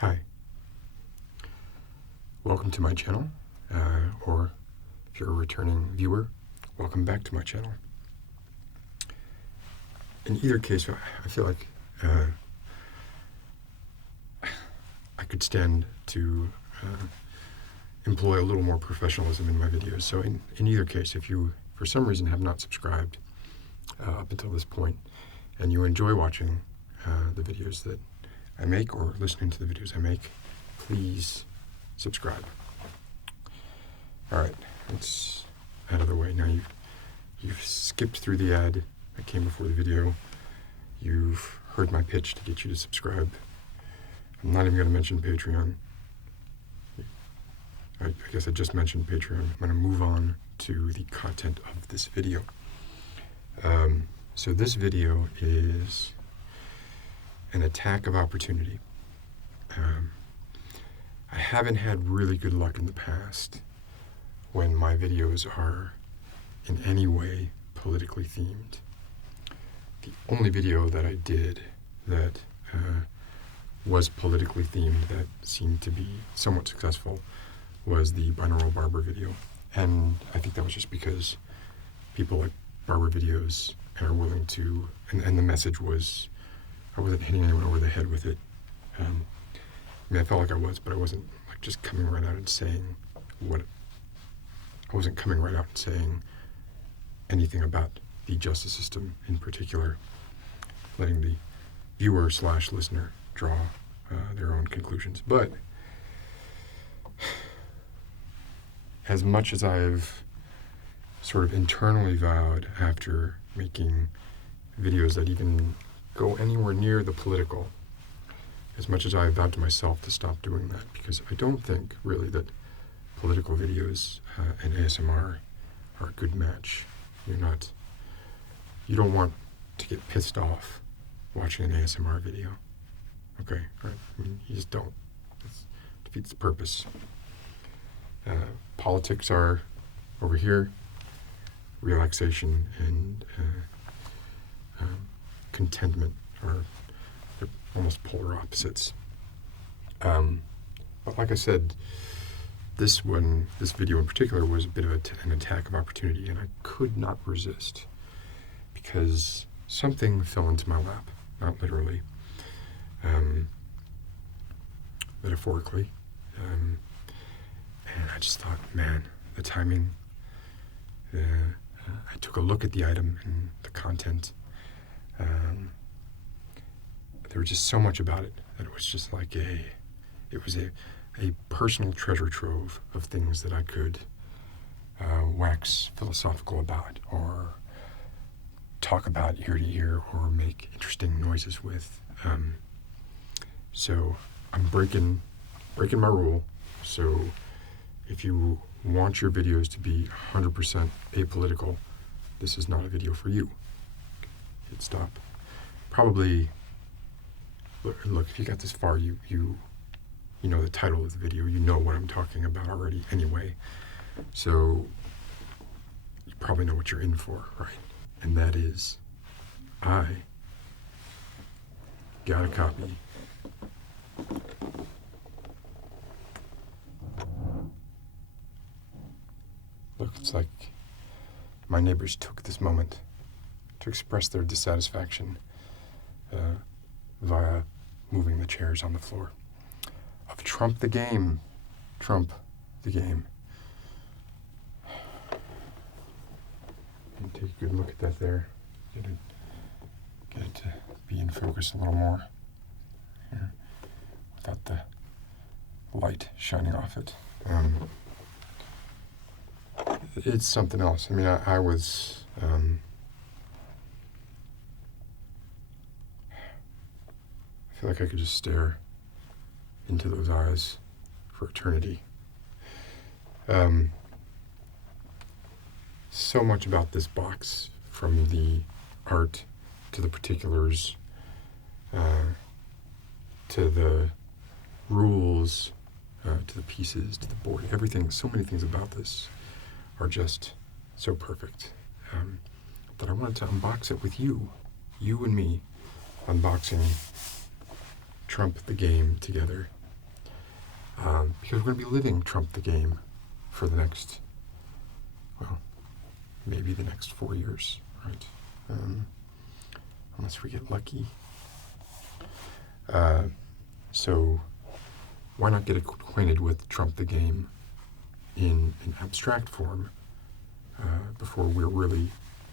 Hi, welcome to my channel, or if you're a returning viewer, welcome back to my channel. In either case, I feel like I could stand to employ a little more professionalism in my videos. So in either case, if you for some reason have not subscribed up until this point and you enjoy watching the videos that I make or listening to the videos I make, please subscribe. All right, it's out of the way. Now you've skipped through the ad that came before the video. You've heard my pitch to get you to subscribe. I'm not even going to mention Patreon. I guess I just mentioned Patreon. I'm going to move on to the content of this video. So this video is an attack of opportunity. I haven't had really good luck in the past when my videos are in any way politically themed. The only video that I did that was politically themed that seemed to be somewhat successful was the binaural barber video. And I think that was just because people like barber videos and are willing to, and the message was, I wasn't hitting anyone over the head with it. I mean, I felt like I was, but I wasn't like just coming right out and saying I wasn't coming right out and saying anything about the justice system in particular, letting the viewer/listener draw their own conclusions. But as much as I've sort of internally vowed after making videos that even go anywhere near the political, as much as I vowed to myself to stop doing that, because I don't think really that political videos and ASMR are a good match. You don't want to get pissed off watching an ASMR video. Okay, right? I mean, you just don't. It defeats the purpose. Politics are over here, relaxation and contentment are they're almost polar opposites. But like I said, this video in particular was a bit of an attack of opportunity, and I could not resist because something fell into my lap, not literally, metaphorically. And I just thought, man, the timing. I took a look at the item and the content. There was just so much about it that it was just like it was a personal treasure trove of things that I could wax philosophical about, or talk about ear to ear, or make interesting noises with. So I'm breaking my rule. So if you want your videos to be 100% apolitical, this is not a video for you. Hit stop. Probably, look, if you got this far, you know the title of the video, you know what I'm talking about already anyway. So you probably know what you're in for, right? And that is, I got a copy Look, it's like my neighbors took this moment to express their dissatisfaction via moving the chairs on the floor. Of Trump the Game. Trump the Game. And take a good look at that there. Get it to be in focus a little more here, without the light shining off it. It's something else. I mean, I was I feel like I could just stare into those eyes for eternity. So much about this box, from the art to the particulars, to the rules, to the pieces, to the board, everything, so many things about this are just so perfect that I wanted to unbox it with you and me, unboxing Trump the Game together because we're going to be living Trump the game for the next, well, maybe the next 4 years, right? Unless we get lucky. So why not get acquainted with Trump the game in an abstract form before we're really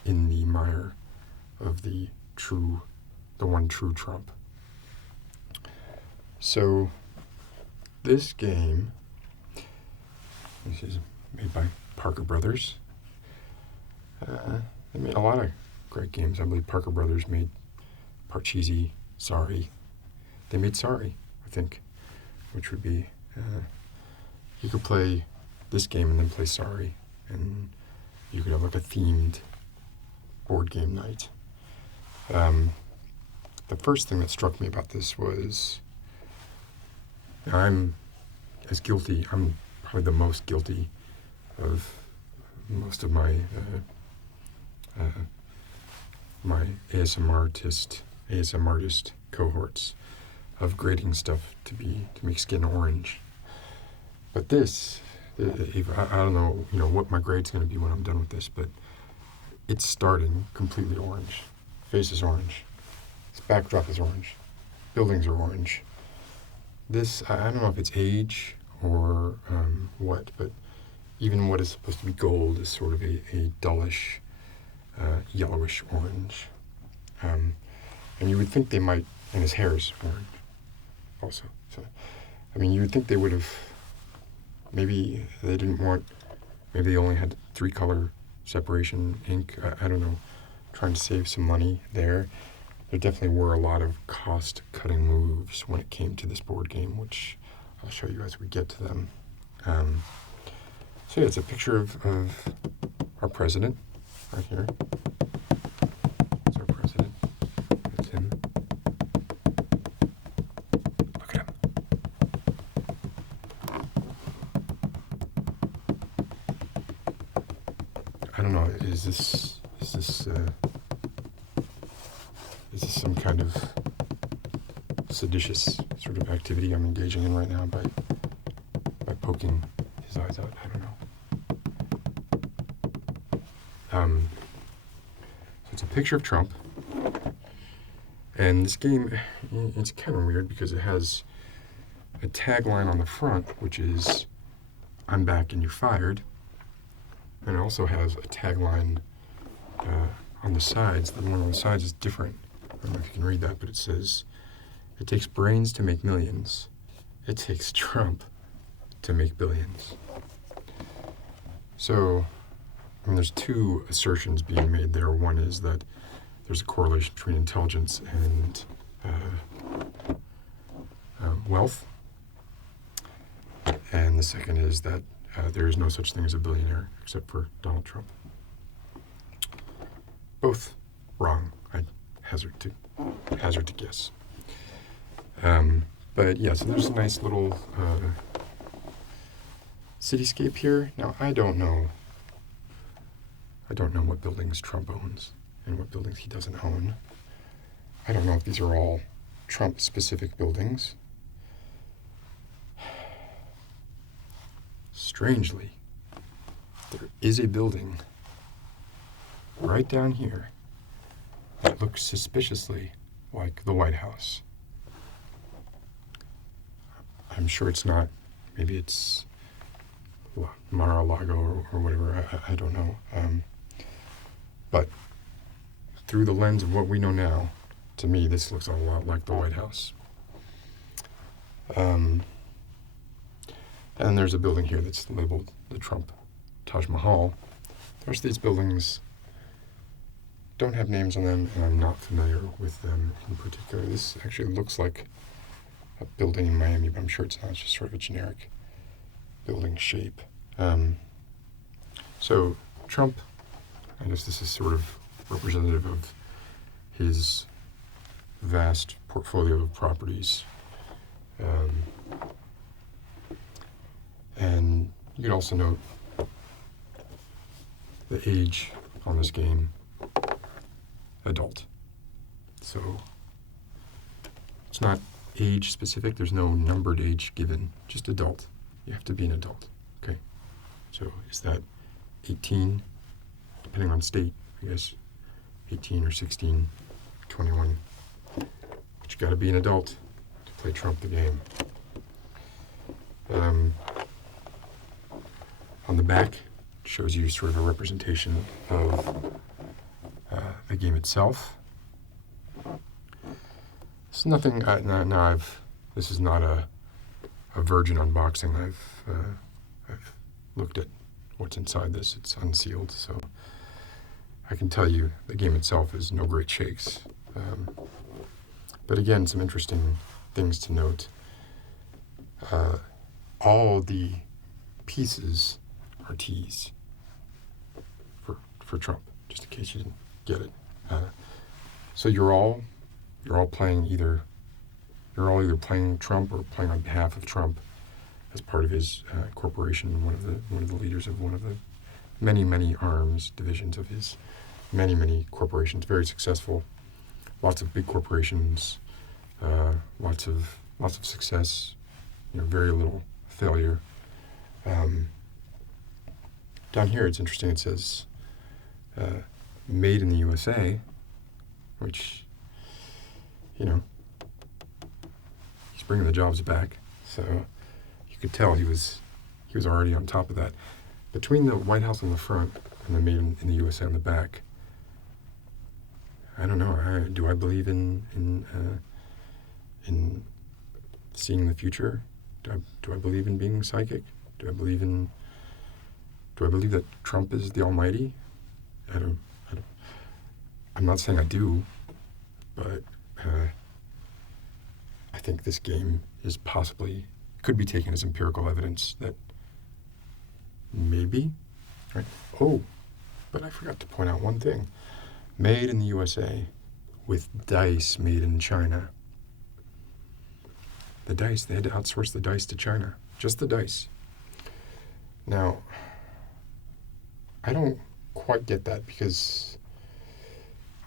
in the mire of the one true Trump. So this game, this is made by Parker Brothers. They made a lot of great games. I believe Parker Brothers made Parcheesi, Sorry. They made Sorry, I think, which would be, you could play this game and then play Sorry, and you could have like a themed board game night. The first thing that struck me about this was I'm probably the most guilty of most of my my ASM artist cohorts of grading stuff to make skin orange. But this, I don't know, what my grade's going to be when I'm done with this, but it's starting completely orange. Face is orange. Its backdrop is orange. Buildings are orange. This, I don't know if it's age or what, but even what is supposed to be gold is sort of a dullish, yellowish orange. And you would think they might, and his hair is orange also. So, you would think they would have, maybe they only had 3-color separation ink. I don't know, trying to save some money there. There definitely were a lot of cost-cutting moves when it came to this board game, which I'll show you as we get to them. So yeah, it's a picture of our president right here. That's our president. That's him. Look at him. I don't know, is this some kind of seditious sort of activity I'm engaging in right now by poking his eyes out? I don't know. So it's a picture of Trump, and this game, it's kind of weird because it has a tagline on the front, which is, "I'm back and you're fired," and it also has a tagline on the sides. The one on the sides is different. I don't know if you can read that, but it says, "It takes brains to make millions. It takes Trump to make billions." So, there's two assertions being made there. One is that there's a correlation between intelligence and wealth. And the second is that there is no such thing as a billionaire except for Donald Trump. Both wrong, I hazard to guess. But yeah, so there's a nice little cityscape here. Now, I don't know what buildings Trump owns and what buildings he doesn't own. I don't know if these are all Trump-specific buildings. Strangely, there is a building right down here that looks suspiciously like the White House. I'm sure it's not. Maybe it's Mar-a-Lago or whatever. I don't know. But through the lens of what we know now, to me, this looks a lot like the White House. And there's a building here that's labeled the Trump Taj Mahal. The rest of these buildings don't have names on them, and I'm not familiar with them in particular. This actually looks like a building in Miami, but I'm sure it's not. It's just sort of a generic building shape. So Trump, I guess this is sort of representative of his vast portfolio of properties. And you can also note the age on this game, adult. So it's not age specific. There's no numbered age given, just adult. You have to be an adult, okay? So is that 18, depending on state, I guess, 18 or 16, 21. But you gotta be an adult to play Trump the game. On the back, it shows you sort of a representation of the game itself. It's nothing. This is not a virgin unboxing. I've looked at what's inside this. It's unsealed, so I can tell you the game itself is no great shakes. But again, some interesting things to note. All the pieces are T's for Trump, just in case you didn't get it. So you're all either playing Trump or playing on behalf of Trump as part of his corporation, one of the leaders of one of the many arms divisions of his many corporations. Very successful, lots of big corporations, lots of success, very little failure. Down here, it's interesting. It says "Made in the USA," which he's bringing the jobs back. So you could tell he was already on top of that. Between the White House on the front and the "Made in the USA" on the back, I don't know. Do I believe in seeing the future? Do I believe in being psychic? Do I believe that Trump is the Almighty? I'm not saying I do, but I think this game could be taken as empirical evidence that maybe, right? Oh, but I forgot to point out one thing. Made in the USA with dice made in China. The dice, they had to outsource the dice to China. Just the dice. Now, I don't quite get that, because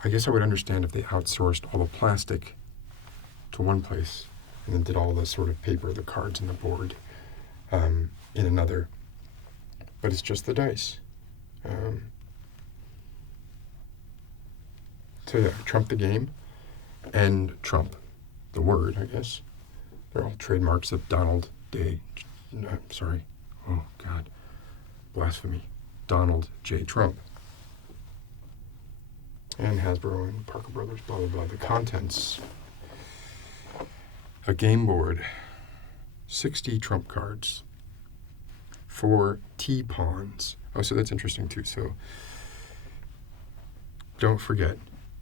I guess I would understand if they outsourced all the plastic to one place and then did all the sort of paper, the cards, and the board in another. But it's just the dice. So yeah, Trump the game and Trump the word, I guess. They're all trademarks of Donald J. Oh, God. Blasphemy. Donald J. Trump. And Hasbro and Parker Brothers, blah, blah, blah. The contents. A game board. 60 Trump cards. 4 T-pawns. Oh, so that's interesting, too. So don't forget,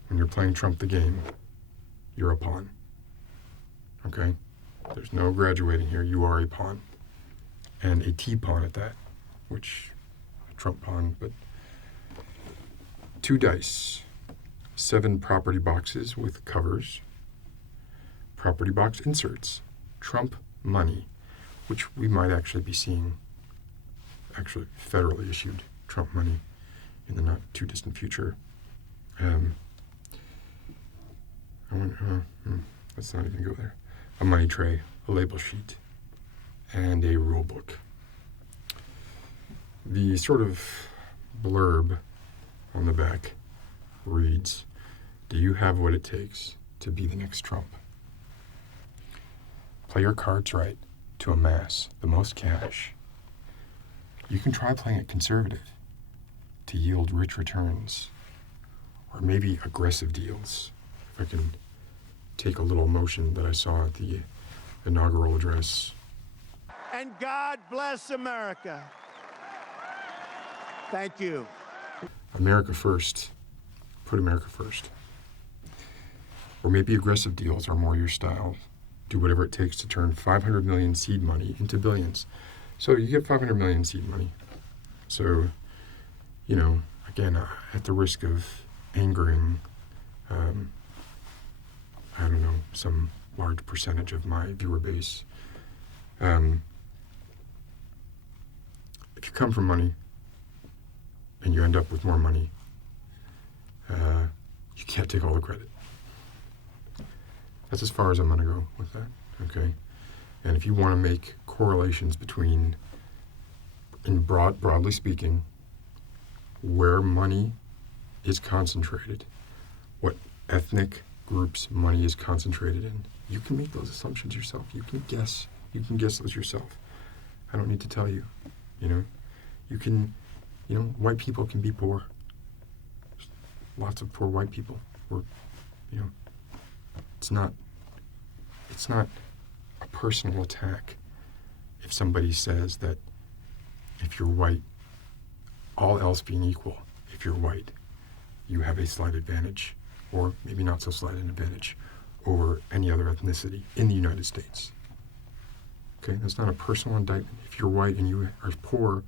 when you're playing Trump the game, you're a pawn. Okay? There's no graduating here. You are a pawn. And a T-pawn at that, which, a Trump pawn, but 2 dice, 7 property boxes with covers, property box inserts, Trump money, which we might actually be seeing, federally issued Trump money in the not too distant future. Let's not even go there. A money tray, a label sheet, and a rule book. The sort of blurb on the back reads, "Do you have what it takes to be the next Trump? Play your cards right to amass the most cash. You can try playing it conservative to yield rich returns, or maybe aggressive deals." If I can take a little emotion that I saw at the inaugural address. And God bless America. Thank you. America first. Put America first. Or maybe aggressive deals are more your style. Do whatever it takes to turn 500 million seed money into billions. So you get 500 million seed money. So, again, at the risk of angering, some large percentage of my viewer base. If you come from money and you end up with more money, you can't take all the credit. That's as far as I'm going to go with that. okay? And if you want to make correlations between, broadly speaking, where money is concentrated, what ethnic groups money is concentrated in, you can make those assumptions yourself. You can guess those yourself. I don't need to tell you, You can, white people can be poor. There's lots of poor white people. Or, it's not a personal attack if somebody says that if you're white, all else being equal, if you're white, you have a slight advantage, or maybe not so slight an advantage, over any other ethnicity in the United States. Okay, that's not a personal indictment. If you're white and you are poor,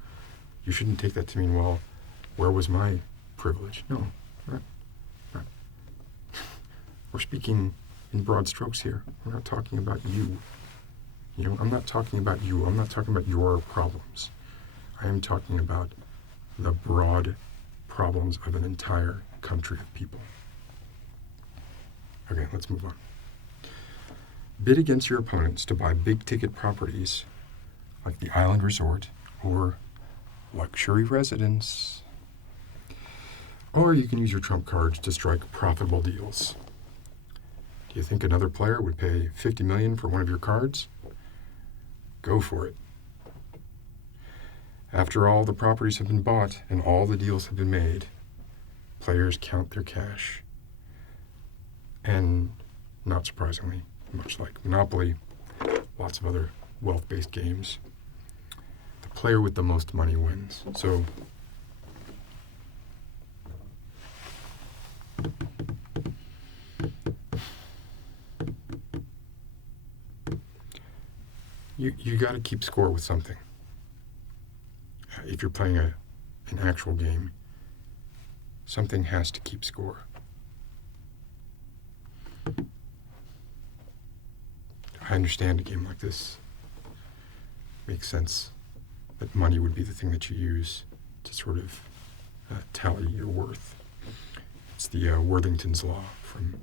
you shouldn't take that to mean, well, where was my privilege? No, not. We're speaking in broad strokes here. We're not talking about you. I'm not talking about you. I'm not talking about your problems. I am talking about the broad problems of an entire country of people. Okay, let's move on. Bid against your opponents to buy big-ticket properties like the Island Resort or luxury residence. Or you can use your trump cards to strike profitable deals. Do you think another player would pay $50 million for one of your cards? Go for it. After all the properties have been bought and all the deals have been made, players count their cash. And not surprisingly, much like Monopoly, lots of other wealth-based games, the player with the most money wins. So you got to keep score with something. If you're playing an actual game, something has to keep score. I understand a game like this. Makes sense that money would be the thing that you use to sort of tally your worth. It's the Worthington's Law from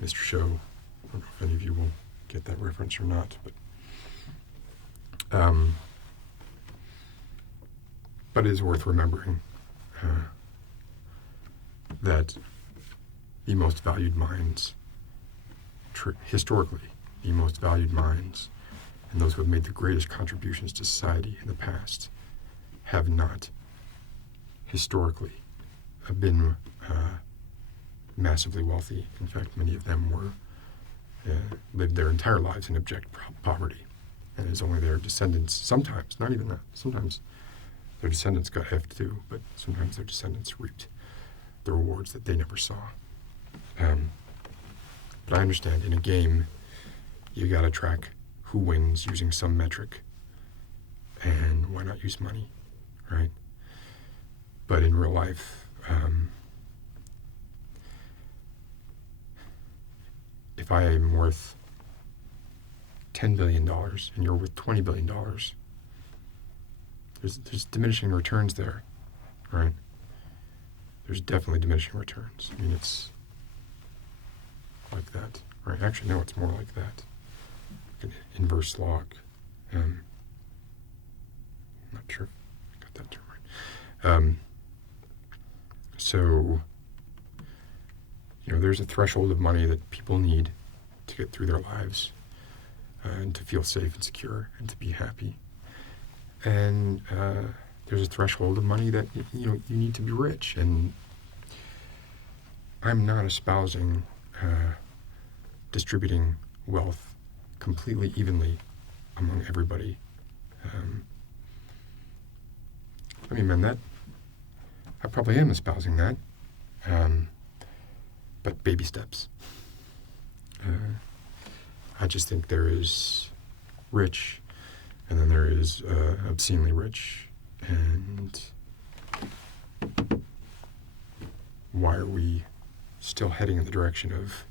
Mr. Show. I don't know if any of you will get that reference or not, but it is worth remembering that the most valued minds, historically, the most valued minds, and those who have made the greatest contributions to society in the past, have not historically been massively wealthy. In fact, many of them lived their entire lives in abject poverty. And it's only their descendants, sometimes, not even that, sometimes their descendants got effed too, but sometimes their descendants reaped the rewards that they never saw. But I understand, in a game, you gotta track who wins using some metric, and why not use money, right? But in real life, if I am worth $10 billion and you're worth $20 billion, there's diminishing returns there, right? There's definitely diminishing returns. I mean, it's like that, right? Actually, no, it's more like that. Like an inverse log. I'm not sure if I got that term right. So, there's a threshold of money that people need to get through their lives, and to feel safe and secure and to be happy. And there's a threshold of money that you need to be rich. And I'm not espousing distributing wealth completely evenly among everybody. I probably am espousing that, but baby steps. I just think there is rich, and then there is obscenely rich, and why are we still heading in the direction of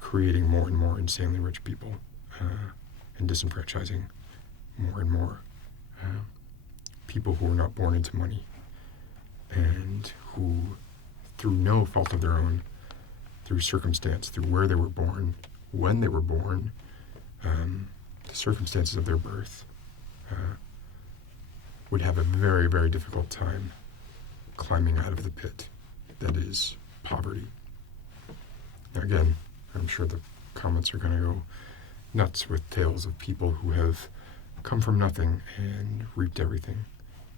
creating more and more insanely rich people and disenfranchising more and more people who are not born into money and who, through no fault of their own, through circumstance, through where they were born, when they were born, the circumstances of their birth, would have a very, very difficult time climbing out of the pit that is poverty. Now again, I'm sure the comments are going to go nuts with tales of people who have come from nothing and reaped everything.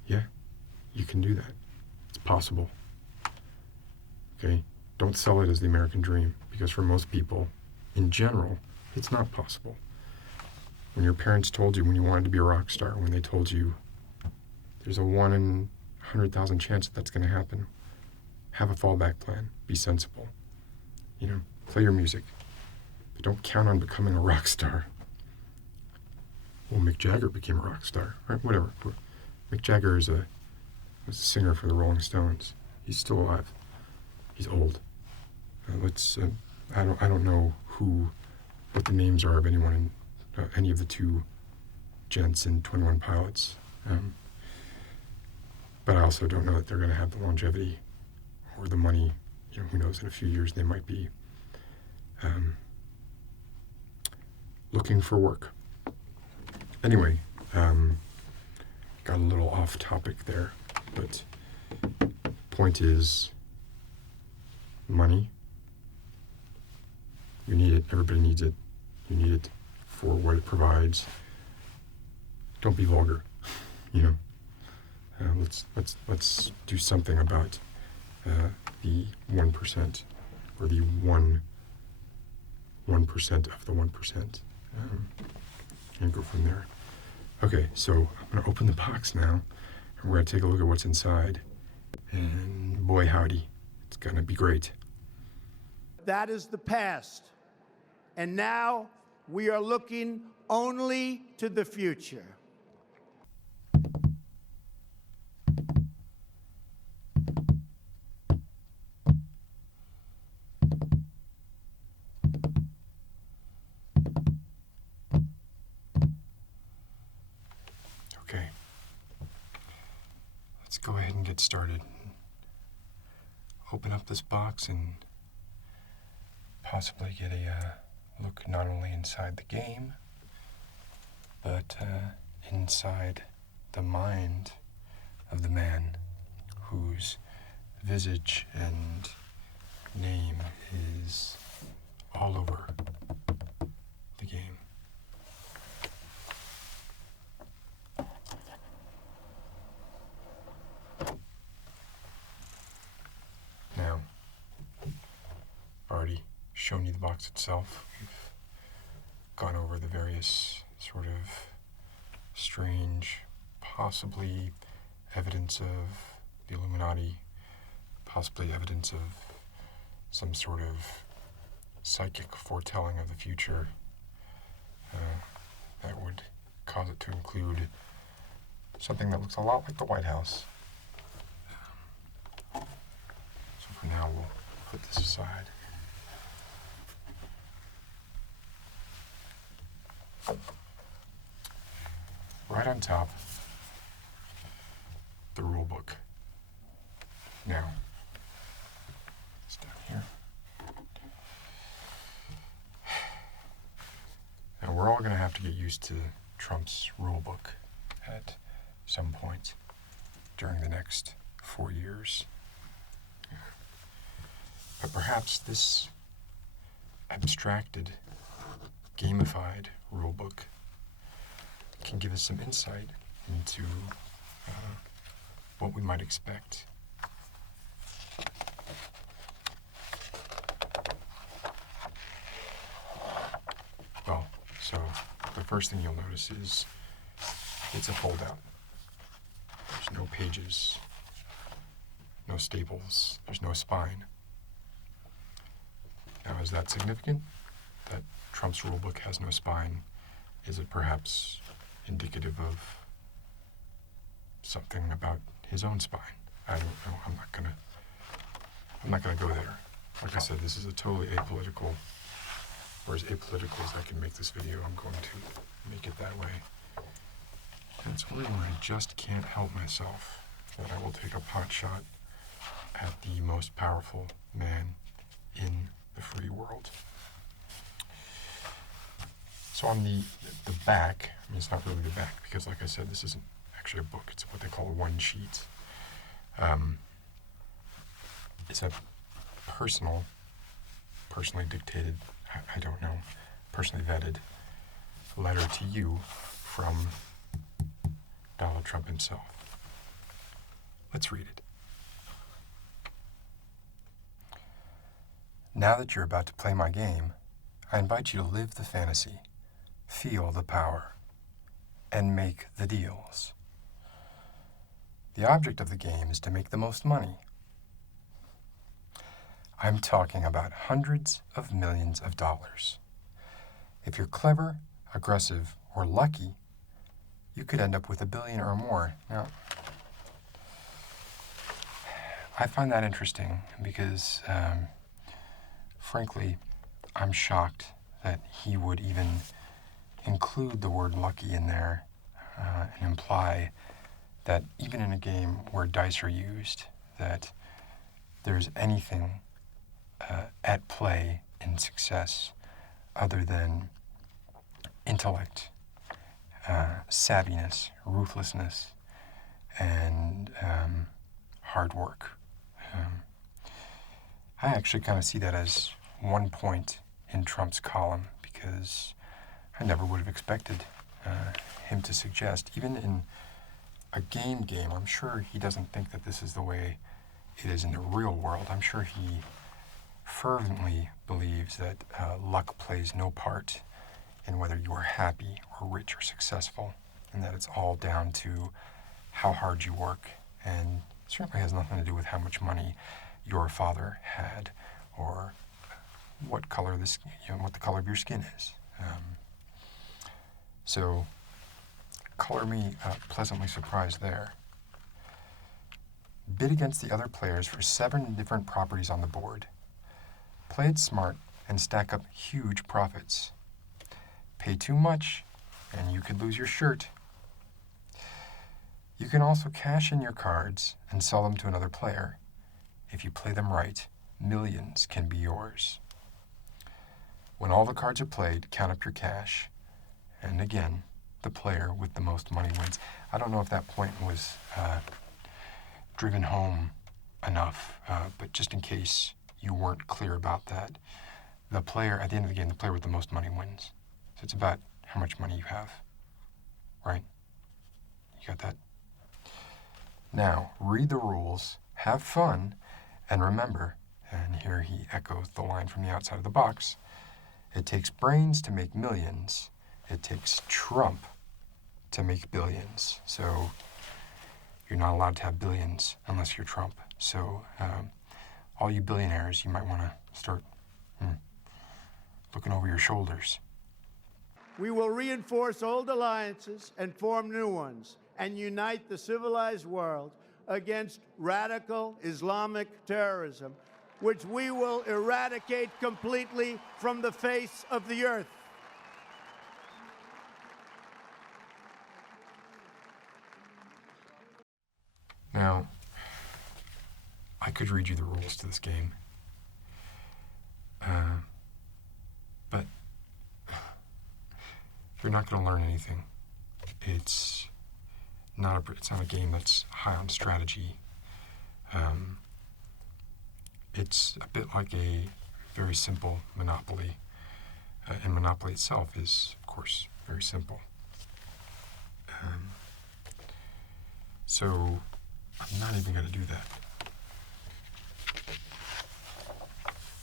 Yeah, you can do that. It's possible. Okay? Don't sell it as the American dream, because for most people, in general, it's not possible. When your parents told you when you wanted to be a rock star, when they told you there's a 1 in 100,000 chance that that's going to happen, have a fallback plan. Be sensible. Play your music. But don't count on becoming a rock star. Well, Mick Jagger became a rock star, right? Whatever. Mick Jagger was a singer for the Rolling Stones. He's still alive. He's old. I don't know what the names are of anyone in any of the two gents in 21 Pilots. But I also don't know that they're going to have the longevity or the money. Who knows, in a few years they might be looking for work. Anyway, got a little off topic there, but point is money. You need it. Everybody needs it. You need it for what it provides. Don't be vulgar. Let's do something about the 1% or the 1% of the 1%, and go from there. Okay, so I'm going to open the box now, and we're going to take a look at what's inside. And boy, howdy, it's going to be great. That is the past. And now we are looking only to the future. Okay, let's go ahead and get started. Open up this box and possibly get a look not only inside the game, but inside the mind of the man whose visage and name is all over the game. Now, I've already shown you the box itself. We've gone over the various sort of strange, possibly evidence of the Illuminati, possibly evidence of some sort of psychic foretelling of the future that would cause it to include something that looks a lot like the White House. So for now, we'll put this aside. Right on top, the rule book. Now, it's down here. Now, we're all going to have to get used to Trump's rule book at some point during the next 4 years. But perhaps this abstracted, gamified rulebook can give us some insight into what we might expect. Well, so the first thing you'll notice is it's a foldout. There's no pages, no staples, there's no spine. Now, is that significant, that Trump's rulebook has no spine? Is it perhaps indicative of something about his own spine? I don't know. I'm not gonna go there. Like I said, this is a totally apolitical, or as apolitical as I can make this video. I'm going to make it that way. And it's only when I just can't help myself that I will take a pot shot at the most powerful man in the free world. So on the back, I mean, it's not really the back because, like I said, this isn't actually a book. It's what they call a one sheet. It's a personally dictated, I don't know, personally vetted letter to you from Donald Trump himself. Let's read it. Now that you're about to play my game, I invite you to live the fantasy, feel the power, and make the deals. The object of the game is to make the most money. I'm talking about hundreds of millions of dollars. If you're clever, aggressive, or lucky, you could end up with $1 billion or more. Now, I find that interesting because, frankly, I'm shocked that he would even include the word lucky in there and imply that even in a game where dice are used, that there's anything at play in success other than intellect, savviness, ruthlessness, and hard work. I actually kind of see that as one point in Trump's column because I never would have expected him to suggest, even in a game, I'm sure he doesn't think that this is the way it is in the real world. I'm sure he fervently believes that luck plays no part in whether you are happy or rich or successful, and that it's all down to how hard you work, and certainly has nothing to do with how much money your father had or what color what the color of your skin is. So color me pleasantly surprised there. Bid against the other players for 7 different properties on the board. Play it smart and stack up huge profits. Pay too much and you could lose your shirt. You can also cash in your cards and sell them to another player. If you play them right, millions can be yours. When all the cards are played, count up your cash. And again, the player with the most money wins. I don't know if that point was driven home enough, but just in case you weren't clear about that, the player, at the end of the game, the player with the most money wins. So it's about how much money you have, right? You got that? Now, read the rules, have fun, and remember, and here he echoes the line from the outside of the box, it takes brains to make millions. It takes Trump to make billions. So you're not allowed to have billions unless you're Trump. So all you billionaires, you might want to start looking over your shoulders. We will reinforce old alliances and form new ones and unite the civilized world against radical Islamic terrorism, which we will eradicate completely from the face of the earth. Now, I could read you the rules to this game, but you're not going to learn anything. It's not a game that's high on strategy. It's a bit like a very simple Monopoly, and Monopoly itself is, of course, very simple. So I'm not even going to do that.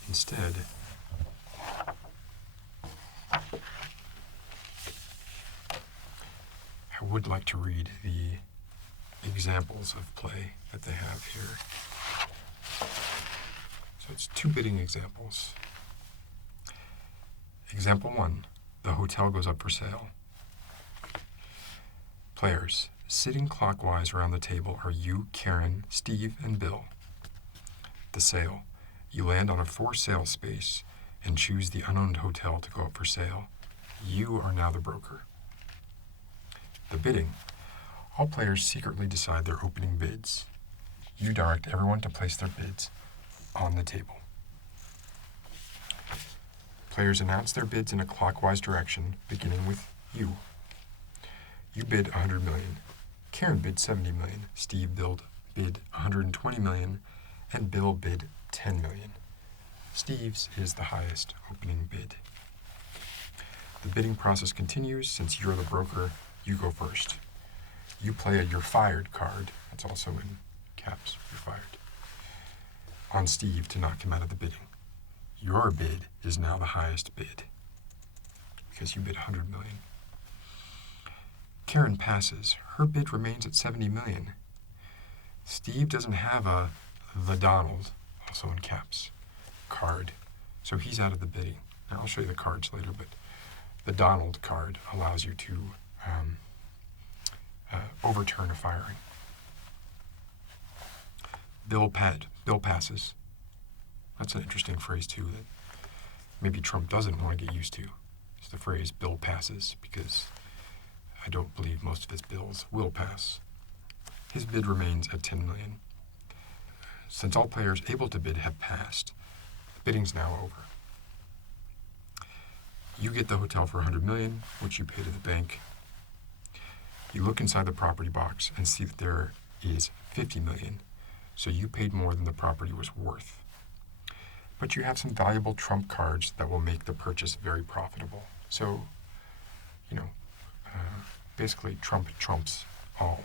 Instead, I would like to read the examples of play that they have here. So it's 2 bidding examples. Example 1, the hotel goes up for sale. Players, sitting clockwise around the table are you, Karen, Steve, and Bill. The sale, you land on a for sale space and choose the unowned hotel to go up for sale. You are now the broker. The bidding, all players secretly decide their opening bids. You direct everyone to place their bids on the table. Players announce their bids in a clockwise direction, beginning with you. You bid 100 million. Karen bid 70 million. Steve bid 120 million, and Bill bid 10 million. Steve's is the highest opening bid. The bidding process continues. Since you're the broker, you go first. You play a "you're fired" card. That's also in caps, "you're fired," on Steve to knock him out of the bidding. Your bid is now the highest bid because you bid 100 million. Karen passes. Her bid remains at 70 million. Steve doesn't have the Donald, also in caps, card, so he's out of the bidding. Now I'll show you the cards later, but the Donald card allows you to overturn a firing. Bill passes. That's an interesting phrase too that maybe Trump doesn't want to get used to. It's the phrase "Bill passes," because I don't believe most of his bills will pass. His bid remains at 10 million. Since all players able to bid have passed, the bidding's now over. You get the hotel for 100 million, which you pay to the bank. You look inside the property box and see that there is 50 million, so you paid more than the property was worth. But you have some valuable trump cards that will make the purchase very profitable. So, basically Trump trumps all.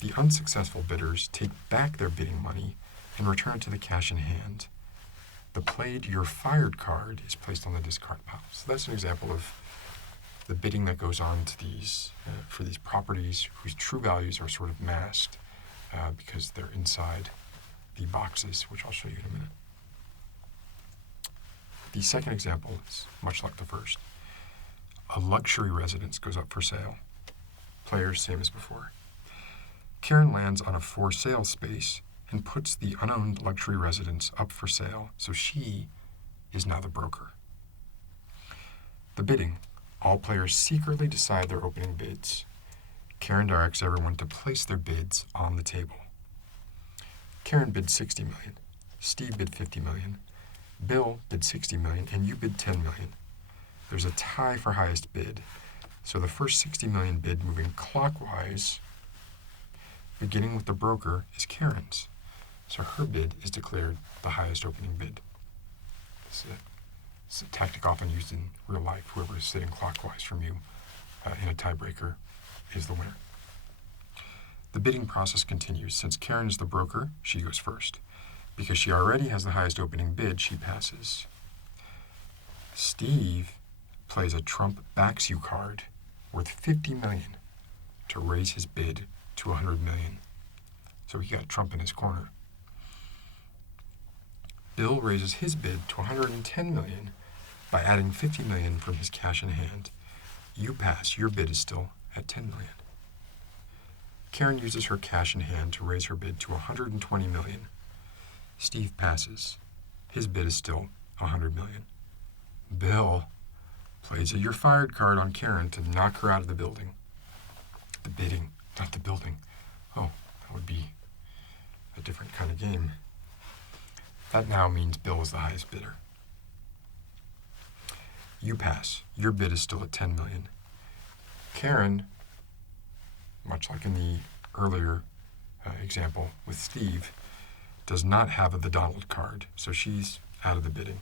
The unsuccessful bidders take back their bidding money and return it to the cash in hand. The played "you're fired" card is placed on the discard pile. So that's an example of the bidding that goes on to these for these properties whose true values are sort of masked because they're inside the boxes, which I'll show you in a minute. The second example is much like the first. A luxury residence goes up for sale. Players, same as before. Karen lands on a for sale space and puts the unowned luxury residence up for sale, so she is now the broker. The bidding. All players secretly decide their opening bids. Karen directs everyone to place their bids on the table. Karen bid 60 million. Steve bid 50 million. Bill bid 60 million, and you bid 10 million. There's a tie for highest bid, so the first 60 million bid moving clockwise, beginning with the broker, is Karen's. So her bid is declared the highest opening bid. It's a tactic often used in real life. Whoever is sitting clockwise from you in a tiebreaker is the winner. The bidding process continues. Since Karen is the broker, she goes first. Because she already has the highest opening bid, she passes. Steve plays a Trump backs you card worth 50 million to raise his bid to 100 million. So he got Trump in his corner. Bill raises his bid to 110 million by adding 50 million from his cash in hand. You pass. Your bid is still at 10 million. Karen uses her cash in hand to raise her bid to 120 million. Steve passes. His bid is still 100 million. Bill plays a "you're fired" card on Karen to knock her out of the building. The bidding, not the building. Oh, that would be a different kind of game. That now means Bill is the highest bidder. You pass. Your bid is still at 10 million. Karen, much like in the earlier example with Steve, does not have the Donald card, so she's out of the bidding.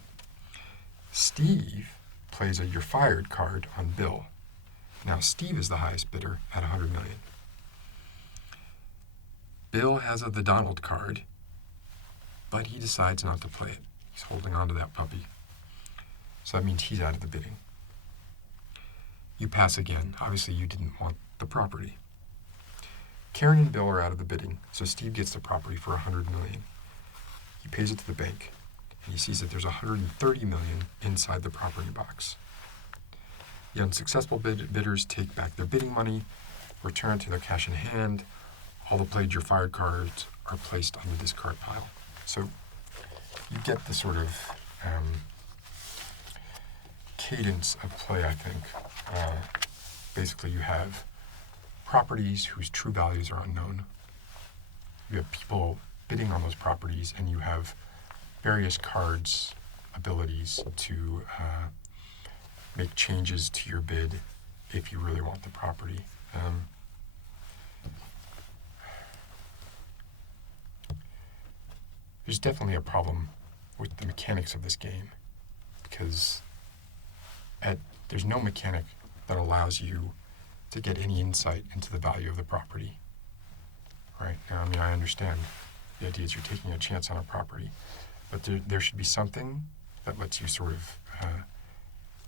Steve plays a "you're fired" card on Bill. Now Steve is the highest bidder at 100 million. Bill has the Donald card, but he decides not to play it. He's holding on to that puppy. So that means he's out of the bidding. You pass again. Obviously, you didn't want the property. Karen and Bill are out of the bidding, so Steve gets the property for 100 million. He pays it to the bank, and he sees that there's 130 million inside the property box. The unsuccessful bidders take back their bidding money, return to their cash in hand. All the played "you're fired" cards are placed on the discard pile. So you get the sort of cadence of play, I think. Basically, you have properties whose true values are unknown. You have people bidding on those properties, and you have various cards abilities to make changes to your bid if you really want the property. There's definitely a problem with the mechanics of this game, because there's no mechanic that allows you to get any insight into the value of the property. Right? Now, I mean, I understand the idea is you're taking a chance on a property, but there should be something that lets you sort of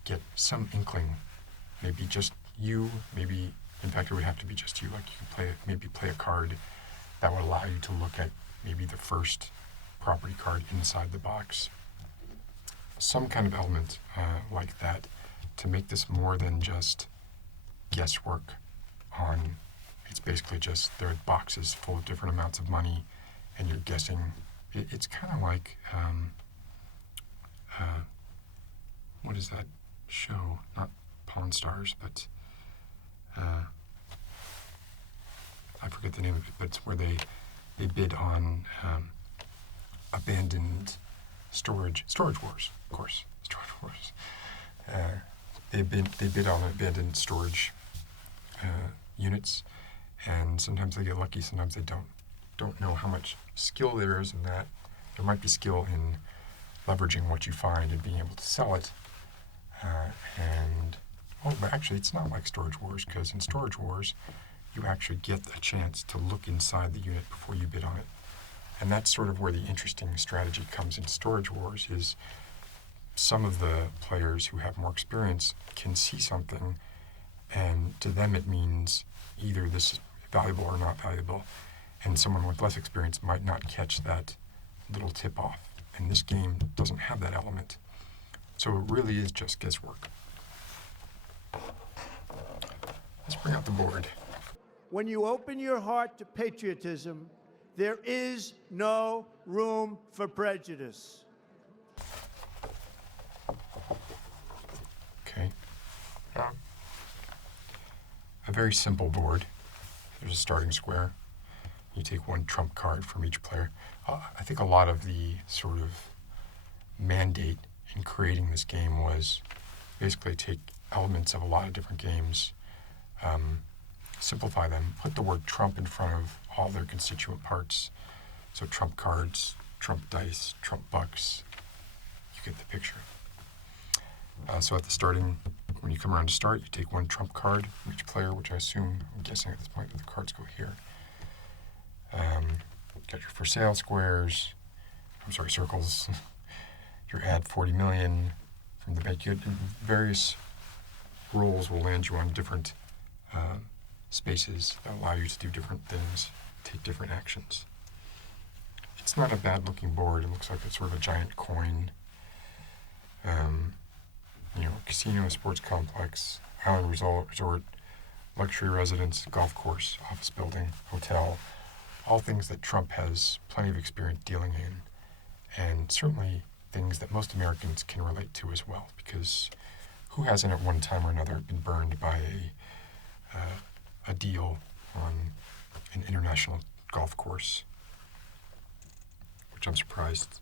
get some inkling. Maybe just you, maybe, in fact, it would have to be just you. Like you could play a card that would allow you to look at maybe the first property card inside the box. Some kind of element like that to make this more than just guesswork on, it's basically just there are boxes full of different amounts of money and you're guessing. It's kind of like, what is that show? Not Pawn Stars, but I forget the name of it, but it's where they bid on abandoned storage wars, of course, storage wars. They bid on abandoned storage units, and sometimes they get lucky, sometimes they don't. Don't know how much skill there is in that. There might be skill in leveraging what you find and being able to sell it. But actually, it's not like Storage Wars, because in Storage Wars, you actually get a chance to look inside the unit before you bid on it. And that's sort of where the interesting strategy comes in Storage Wars, is some of the players who have more experience can see something, and to them it means either this is valuable or not valuable, and someone with less experience might not catch that little tip-off. And this game doesn't have that element. So it really is just guesswork. Let's bring out the board. When you open your heart to patriotism, there is no room for prejudice. Okay. A very simple board. There's a starting square. You take one trump card from each player. I think a lot of the sort of mandate in creating this game was basically take elements of a lot of different games, simplify them, put the word trump in front of all their constituent parts. So trump cards, trump dice, trump bucks. You get the picture. So at the starting, when you come around to start, you take one trump card from each player, which I'm guessing at this point that the cards go here. Got your for sale squares, circles. Your add 40 million from the bank. Various rolls will land you on different spaces that allow you to do different things, take different actions. It's not a bad looking board. It looks like it's sort of a giant coin. Casino, sports complex, island resort, luxury residence, golf course, office building, hotel, all things that Trump has plenty of experience dealing in, and certainly things that most Americans can relate to as well, because who hasn't at one time or another been burned by a deal on an international golf course, which I'm surprised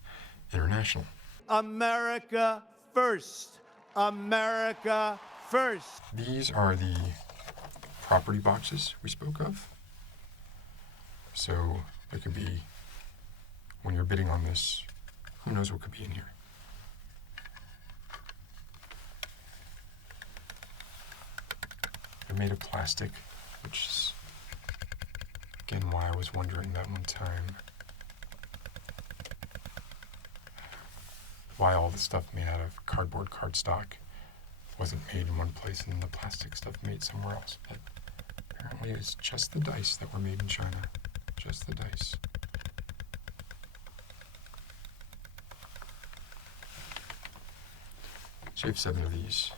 is international. America first. America first. These are the property boxes we spoke of. So it could be, when you're bidding on this, who knows what could be in here. They're made of plastic, which is, again, why I was wondering that one time why all the stuff made out of cardboard cardstock wasn't made in one place and the plastic stuff made somewhere else. But apparently it's just the dice that were made in China. Just the dice. So you have 7 of these.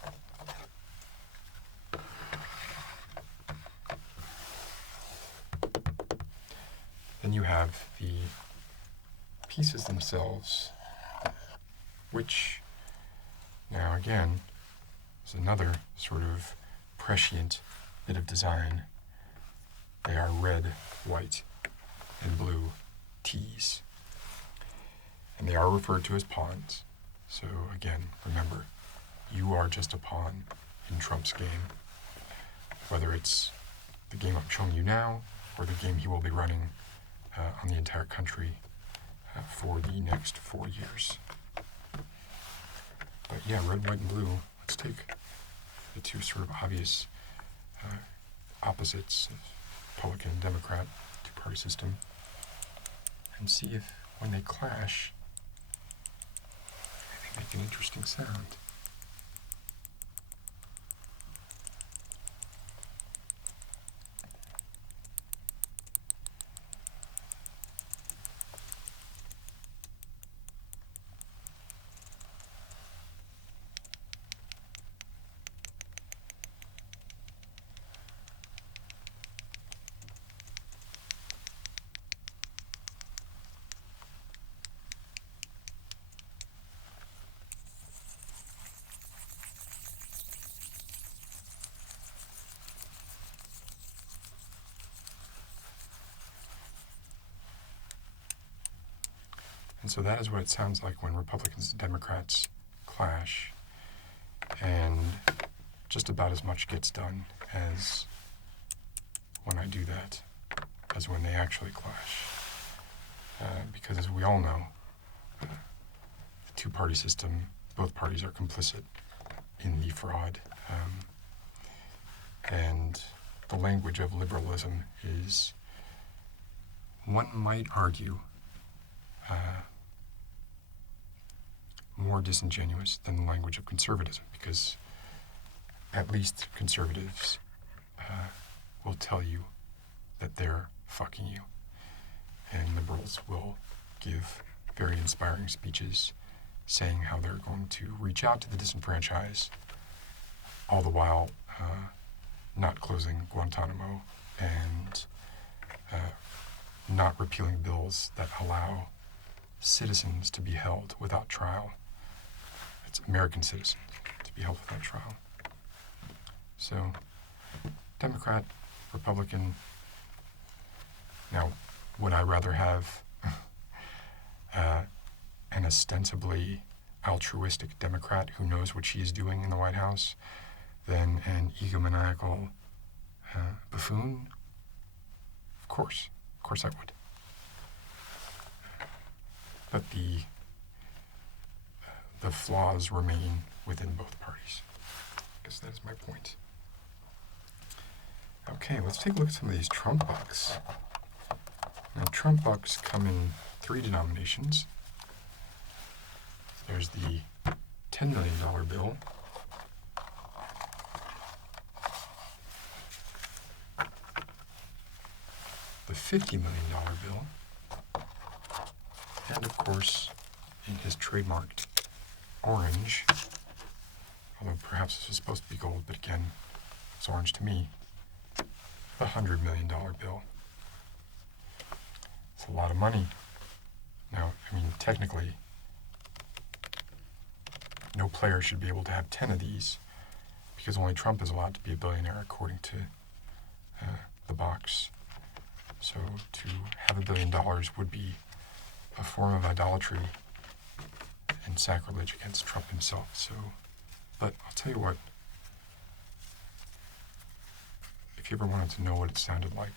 Then you have the pieces themselves, which, now again, is another sort of prescient bit of design. They are red, white, and blue tees. And they are referred to as pawns. So again, remember, you are just a pawn in Trump's game, whether it's the game I'm showing you now or the game he will be running on the entire country for the next 4 years. But yeah, red, white, and blue, let's take the two sort of obvious opposites of Republican and Democrat two-party system and see if, when they clash, they make an interesting sound. And so that is what it sounds like when Republicans and Democrats clash, and just about as much gets done as when I do that, as when they actually clash. Because as we all know, the two-party system, both parties are complicit in the fraud. And the language of liberalism is, one might argue, more disingenuous than the language of conservatism, because at least conservatives will tell you that they're fucking you, and liberals will give very inspiring speeches saying how they're going to reach out to the disenfranchised, all the while not closing Guantanamo and not repealing bills that allow citizens to be held without trial. It's American citizens to be held without trial. So, Democrat, Republican. Now, would I rather have an ostensibly altruistic Democrat who knows what she is doing in the White House than an egomaniacal buffoon? Of course I would. But the flaws remain within both parties. I guess that is my point. Okay, let's take a look at some of these Trump bucks. Now, Trump bucks come in 3 denominations. There's the $10 million bill, the $50 million bill, and of course, in his trademarked orange, although perhaps this was supposed to be gold, but again, it's orange to me, the $100 million bill. It's a lot of money. Now, I mean, technically, no player should be able to have 10 of these, because only Trump is allowed to be a billionaire according to the box. So to have $1 billion would be a form of idolatry and sacrilege against Trump himself. So, but I'll tell you what, if you ever wanted to know what it sounded like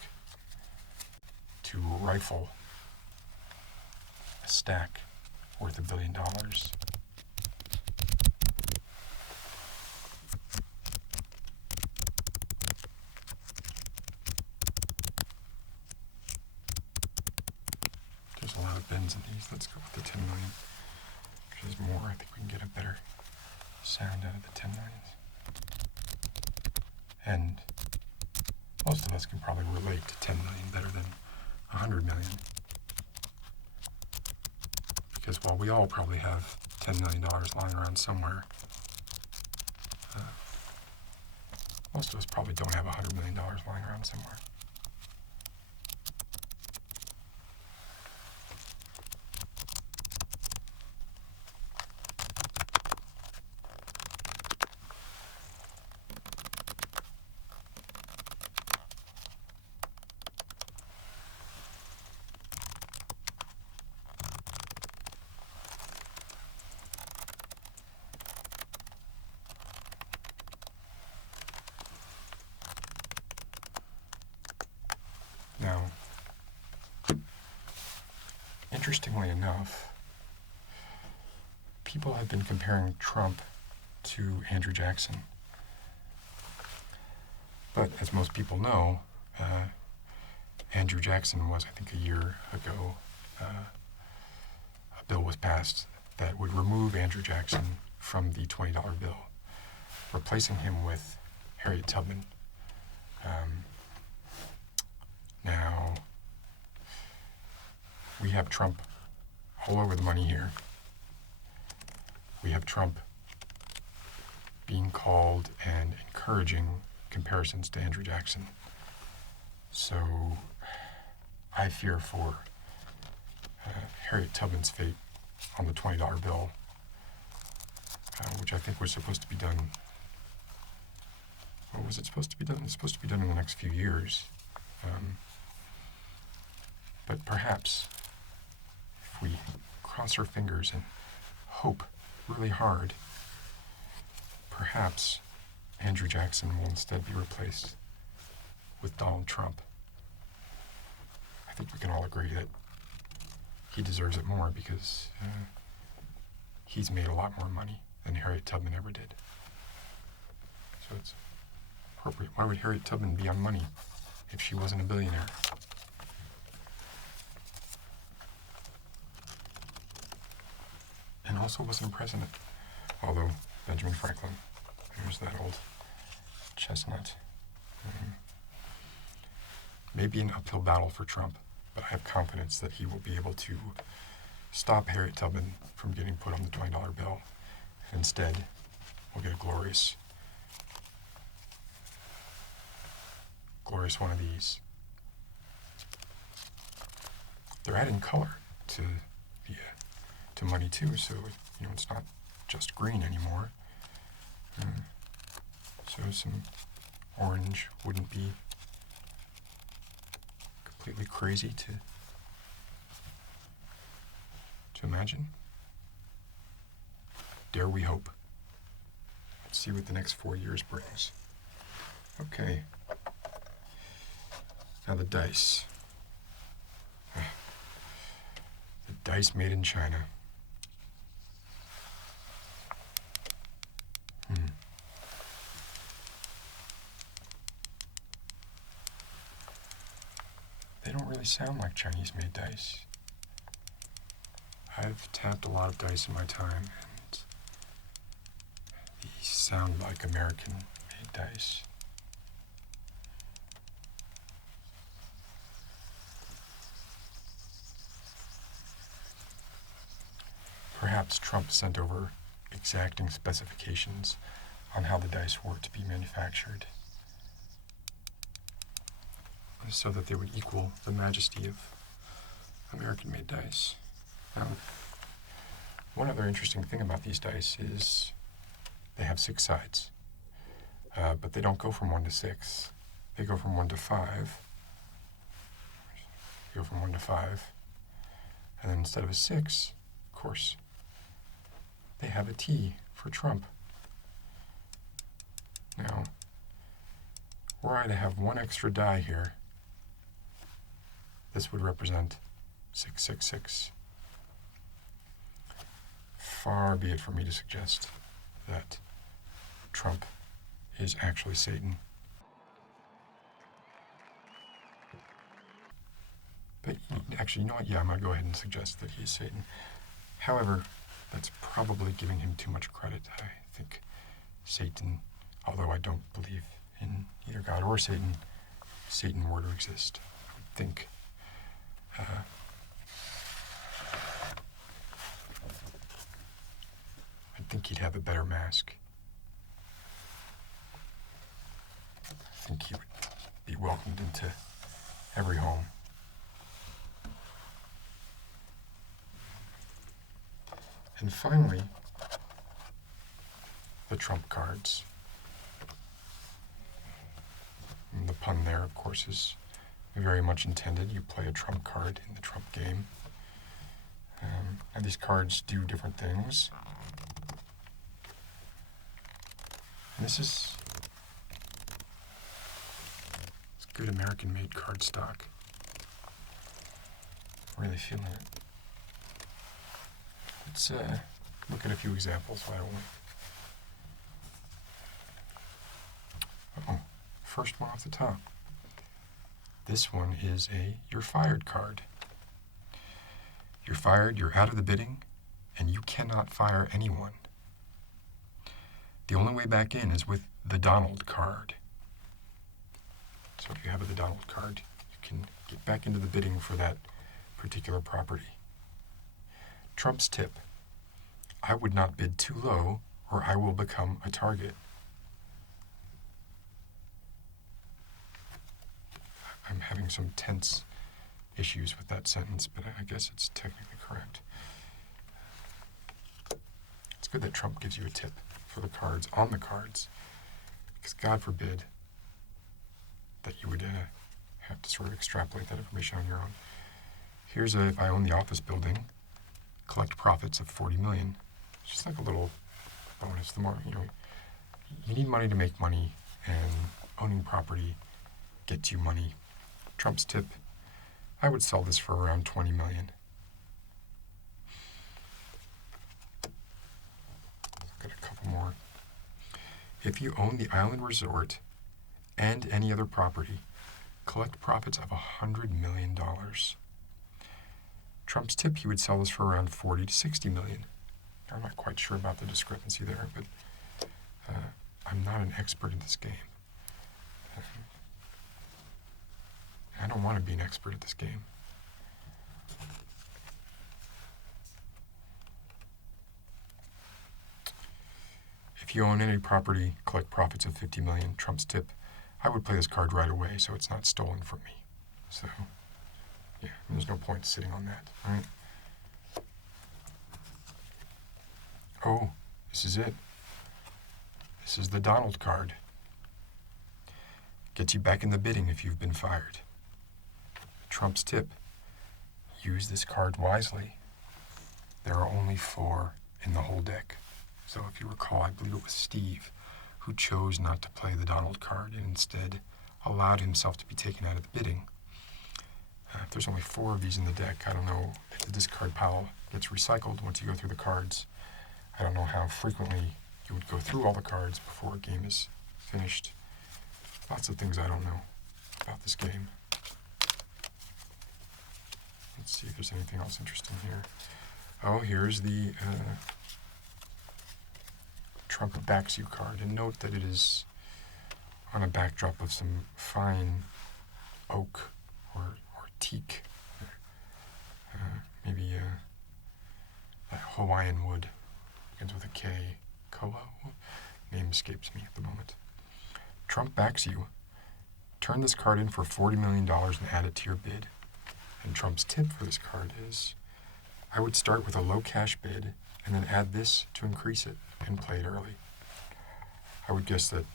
to rifle a stack worth $1 billion, there's a lot of bends in these. Let's go with the 10 million. If there's more, I think we can get a better sound out of the 10 millions. And most of us can probably relate to 10 million better than 100 million. Because while we all probably have $10 million lying around somewhere, most of us probably don't have $100 million lying around somewhere. interestingly enough, people have been comparing Trump to Andrew Jackson. But as most people know, Andrew Jackson was, I think, a year ago, a bill was passed that would remove Andrew Jackson from the $20 bill, replacing him with Harriet Tubman. Now, we have Trump all over the money here. We have Trump being called and encouraging comparisons to Andrew Jackson. So I fear for Harriet Tubman's fate on the $20 bill, which I think was supposed to be done. What was it supposed to be done? It's supposed to be done in the next few years. But perhaps if we cross our fingers and hope really hard, perhaps Andrew Jackson will instead be replaced with Donald Trump. I think we can all agree that he deserves it more because he's made a lot more money than Harriet Tubman ever did. So it's appropriate. Why would Harriet Tubman be on money if she wasn't a billionaire? And also wasn't a president, although Benjamin Franklin, there's that old chestnut. Maybe an uphill battle for Trump, but I have confidence that he will be able to stop Harriet Tubman from getting put on the $20 bill. And instead, we'll get a glorious one of these. They're adding color to the to money too, so it's not just green anymore. So some orange wouldn't be completely crazy to imagine. Dare we hope? Let's see what the next 4 years brings. Okay. Now the dice. The dice made in China. They don't really sound like Chinese-made dice. I've tapped a lot of dice in my time, and these sound like American-made dice. Perhaps Trump sent over exacting specifications on how the dice were to be manufactured, so that they would equal the majesty of American-made dice. Now, one other interesting thing about these dice is they have 6 sides, but they don't go from 1 to 6. They go from 1 to 5. They go from 1 to 5, and then instead of a 6, of course, they have a T for Trump. Now, were I to have 1 extra die here, this would represent 666. Far be it from me to suggest that Trump is actually Satan. But actually, you know what? Yeah, I'm going to go ahead and suggest that he is Satan. However, that's probably giving him too much credit. I think Satan, although I don't believe in either God or Satan, Satan were to exist, I would think he'd have a better mask. I think he would be welcomed into every home. And finally, the trump cards. And the pun there, of course, is very much intended. You play a trump card in the trump game. And these cards do different things. And this is good American-made card stock. Really feeling it. Let's look at a few examples, why don't we? First one off the top. This one is a "you're fired" card. You're fired, you're out of the bidding, and you cannot fire anyone. The only way back in is with the Donald card. So if you have the Donald card, you can get back into the bidding for that particular property. Trump's tip: I would not bid too low, or I will become a target. I'm having some tense issues with that sentence, but I guess it's technically correct. It's good that Trump gives you a tip for the cards on the cards, because God forbid that you would have to sort of extrapolate that information on your own. Here's if I own the office building, collect profits of $40 million. It's just like a little bonus. The more, you need money to make money, and owning property gets you money. Trump's tip: I would sell this for around $20 million. Got a couple more. If you own the island resort and any other property, collect profits of $100 million. Trump's tip: he would sell this for around $40 to $60 million. I'm not quite sure about the discrepancy there, but I'm not an expert in this game. I don't want to be an expert at this game. If you own any property, collect profits of $50 million. Trump's tip: I would play this card right away so it's not stolen from me. So, yeah, there's no point sitting on that, right? Oh, this is it. This is the Donald card. Gets you back in the bidding if you've been fired. Trump's tip: use this card wisely. There are only 4 in the whole deck. So if you recall, I believe it was Steve who chose not to play the Donald card and instead allowed himself to be taken out of the bidding. If there's only 4 of these in the deck, I don't know if the discard pile gets recycled once you go through the cards. I don't know how frequently you would go through all the cards before a game is finished. Lots of things I don't know about this game. Let's see if there's anything else interesting here. Oh, here's the Trump backs you card. And note that it is on a backdrop of some fine oak or teak. Maybe like Hawaiian wood. Begins with a K. Koa? Name escapes me at the moment. Trump backs you. Turn this card in for $40 million and add it to your bid. And Trump's tip for this card is: I would start with a low cash bid and then add this to increase it and play it early. I would guess that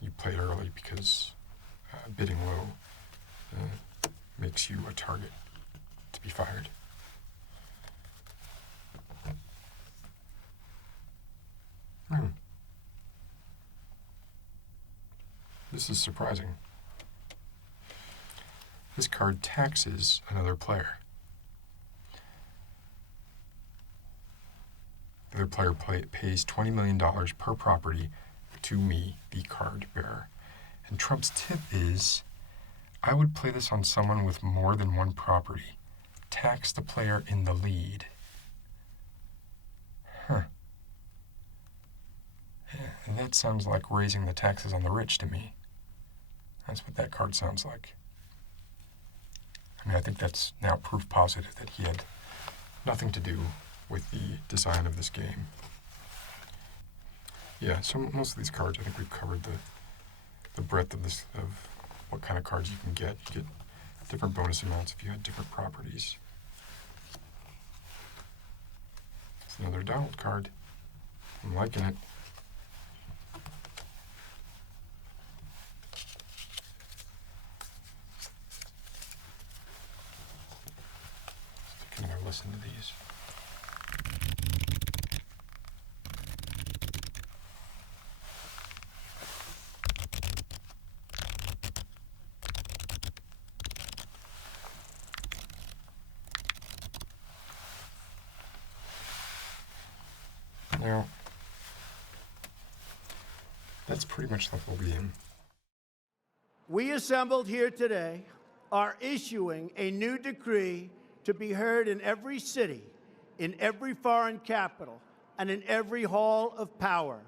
you play it early because bidding low makes you a target to be fired. This is surprising. This card taxes another player. The other player pays $20 million per property to me, the card bearer. And Trump's tip is: I would play this on someone with more than one property. Tax the player in the lead. Huh. Yeah, that sounds like raising the taxes on the rich to me. That's what that card sounds like. I mean, I think that's now proof positive that he had nothing to do with the design of this game. Yeah, so most of these cards, I think we've covered the breadth of what kind of cards you can get. You get different bonus amounts if you had different properties. It's another Donald card. I'm liking it. Let's take another listen to these. Now, that's pretty much the whole game. We assembled here today are issuing a new decree to be heard in every city, in every foreign capital, and in every hall of power.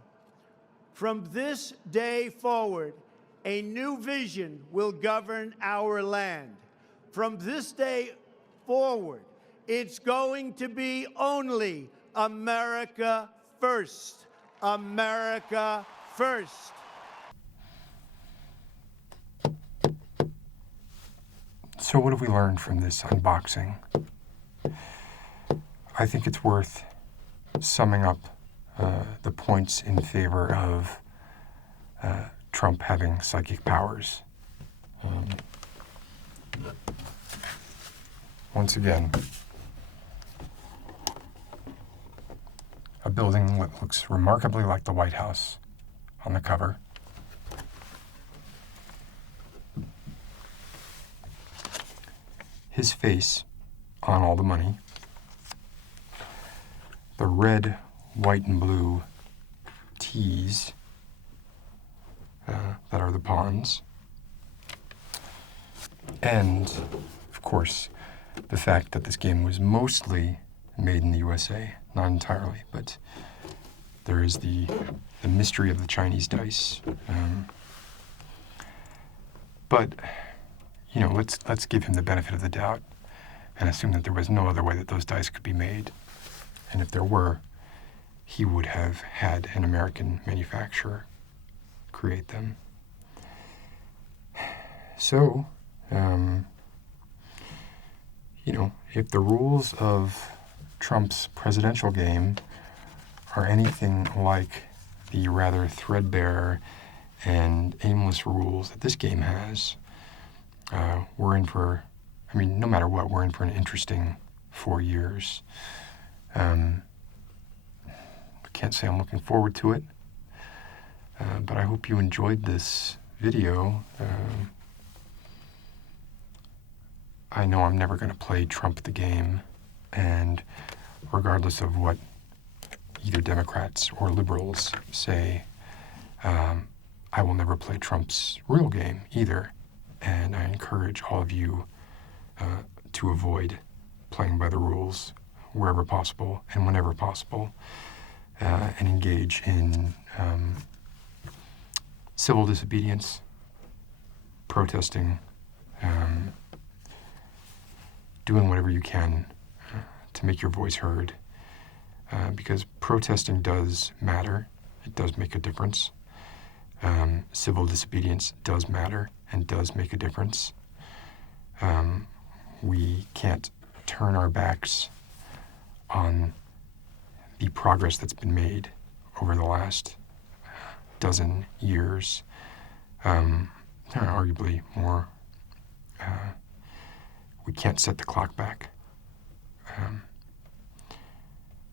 From this day forward, a new vision will govern our land. From this day forward, it's going to be only America first. America first. So what have we learned from this unboxing? I think it's worth summing up the points in favor of Trump having psychic powers. Once again, a building that looks remarkably like the White House on the cover. His face on all the money. The red, white, and blue T's that are the pawns. And, of course, the fact that this game was mostly made in the USA. Not entirely, but there is the mystery of the Chinese dice. But, you know, let's give him the benefit of the doubt and assume that there was no other way that those dice could be made. And if there were, he would have had an American manufacturer create them. So, you know, if the rules of Trump's presidential game are anything like the rather threadbare and aimless rules that this game has, we're in for, I mean, no matter what, we're in for an interesting 4 years. I can't say I'm looking forward to it, but I hope you enjoyed this video. I know I'm never going to play Trump the game, and regardless of what either Democrats or liberals say, I will never play Trump's real game either. And I encourage all of you to avoid playing by the rules wherever possible and whenever possible, and engage in civil disobedience, protesting, doing whatever you can to make your voice heard, because protesting does matter. It does make a difference. Civil disobedience does matter and does make a difference. We can't turn our backs on the progress that's been made over the last dozen years, arguably more. We can't set the clock back.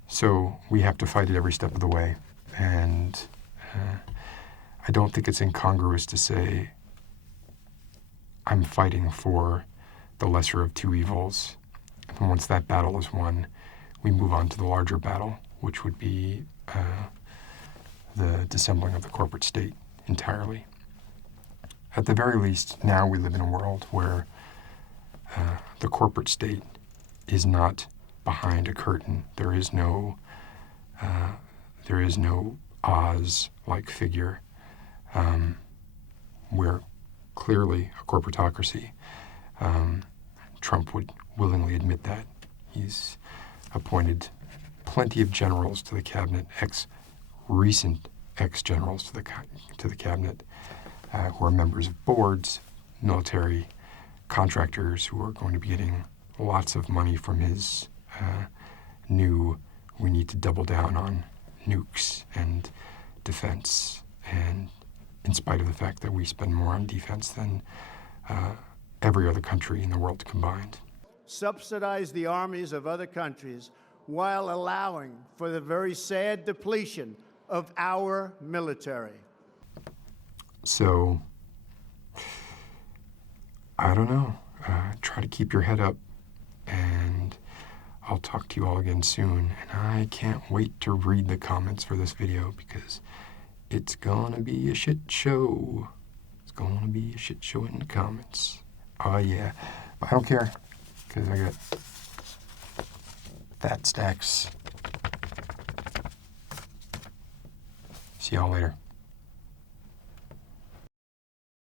So we have to fight it every step of the way. And I don't think it's incongruous to say I'm fighting for the lesser of two evils. And once that battle is won, we move on to the larger battle, which would be the dissembling of the corporate state entirely. At the very least, now we live in a world where the corporate state is not behind a curtain. There is no Oz-like figure. We're clearly a corporatocracy. Trump would willingly admit that. He's appointed plenty of generals to the cabinet, recent ex-generals to the cabinet, who are members of boards, military contractors who are going to be getting lots of money from his new, we need to double down on nukes and defense, and in spite of the fact that we spend more on defense than every other country in the world combined. Subsidize the armies of other countries while allowing for the very sad depletion of our military. So, I don't know. Try to keep your head up, and I'll talk to you all again soon, and I can't wait to read the comments for this video because it's gonna be a shit show. It's gonna be a shit show in the comments. Oh yeah, but I don't care because I got fat stacks. See y'all later.